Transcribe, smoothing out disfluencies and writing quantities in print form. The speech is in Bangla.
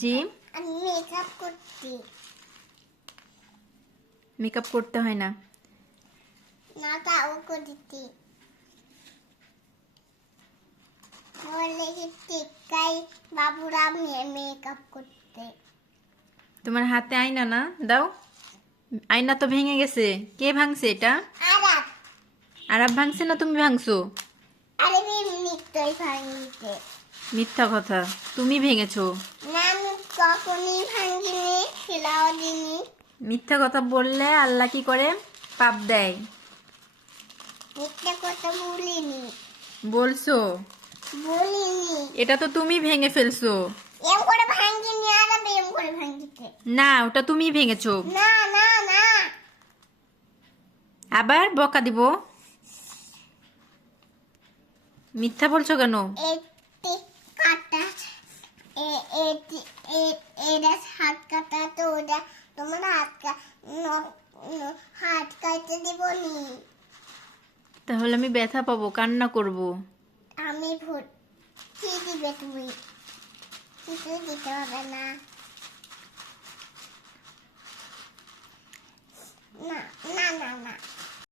জি, আমি মেকআপ করছি। মেকআপ করতে হয় না। না তাও করছি। বলে টিকাই বাবুরা মেকআপ করতে। তোমার হাতে আয়না না, দাও। আয়না তো ভেঙে গেছে, কে ভাঙছে এটা? আরাপ আরাব ভাঙছে না তুমি ভাঙছো? আরে নিশ্চয়ই ভাঙিতে। মিথ্যা কথা, তুমি ভেঙেছো। না আমি কখনই ভাঙিনি, খিলাও দিনি। মিথ্যা কথা বললে আল্লাহ কি করে? পাপ দেয়। মিথ্যে কথা বলিনি। বলছো? বলিনি। এটা তো তুমি ভেঙে ফেলছো। এম করে ভাঙিনি, আরাপ এম করে ভাঙিতে। না, ওটা তুমি ভেঙেছো। না না না। আবার বকা দিব? মিথ্যা বলছো কেন? এটি কাটা এটি এটা হাত কাটা তো ওটা তোমার হাত কাটতে দিব নি। তাহলে আমি ব্যথা পাবো, কান্না করব। আমি ভোট কি দিবে তুমি? কিছু দিতে হবে না।